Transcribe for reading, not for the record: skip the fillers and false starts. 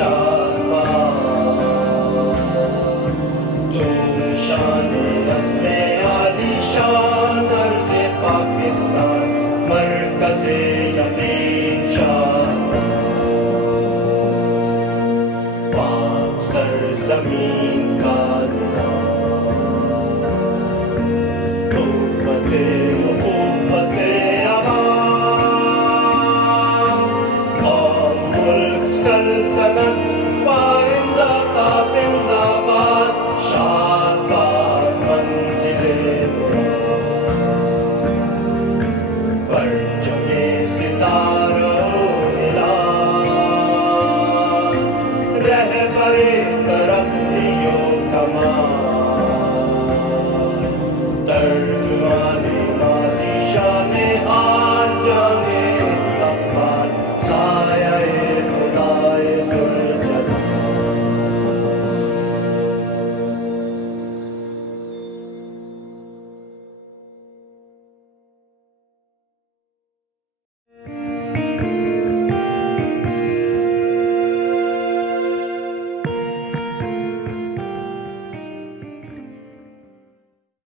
تو شان عزم عالی شان عرض پاکستان مرکز یقین شادمان پاک سرزمین کا نظام قوت اخوت عوام قوم ملک سلطنت پائندہ تابند آباد شاد باد منزل مراد پرچم